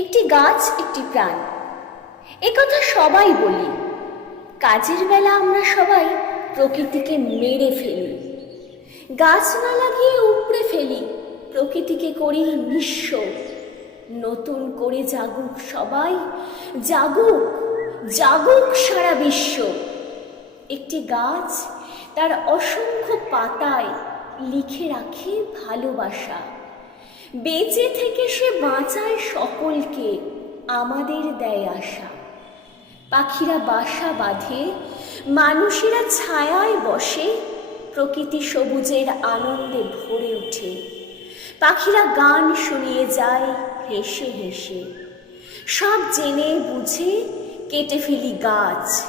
একটি গাছ, একটি প্রাণ। কথা সবাই বলি। কাজের বেলা আমরা সবাই প্রকৃতিকে মেরে ফেলি। গাছ না লাগিয়ে উপড়ে ফেলি। প্রকৃতিকে করি নিঃস্ব। নতুন করে জাগুক সবাই। জাগুক জাগুক সারা বিশ্ব। একটি গাছ তার অসংখ্য পাতায় লিখে রাখে ভালোবাসা। বেঁচে থেকে সে বাঁচায় সকলকে, আমাদের দেয় আশা। পাখিরা বাসা বাঁধে, মানুষেরা ছায়ায় বসে, প্রকৃতি সবুজের আনন্দে ভরে ওঠে। পাখিরা গান শুনিয়ে যায়, হেসে হেসে। সব জেনে বুঝে কেটে ফেলি গাছ।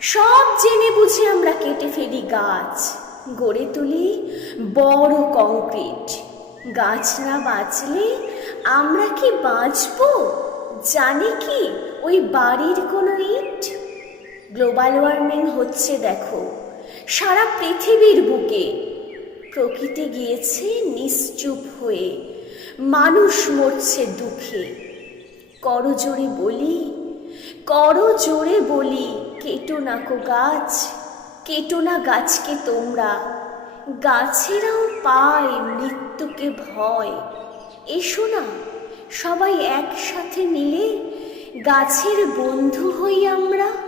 সব জেনে বুঝে আমরা কেটে ফেলি গাছ। গড়ে তুলি বড় কংক্রিট। গাছ না বাঁচলে আমরা কি বাঁচব? জানে কি, ওই বাড়ির কোনো ইট? গ্লোবাল ওয়ার্মিং হচ্ছে দেখো, সারা পৃথিবীর বুকে। প্রকৃতি গিয়েছে নিশ্চুপ হয়ে, মানুষ মরছে দুঃখে। করজোরে বলি করজোরে বলি, কেটো না কো গাছ, কেটো না গাছকে তোমরা। গাছেরাও পায় মৃত্যুকে ভয়। এসো না সবাই একসাথে মিলে গাছের বন্ধু হই আমরা।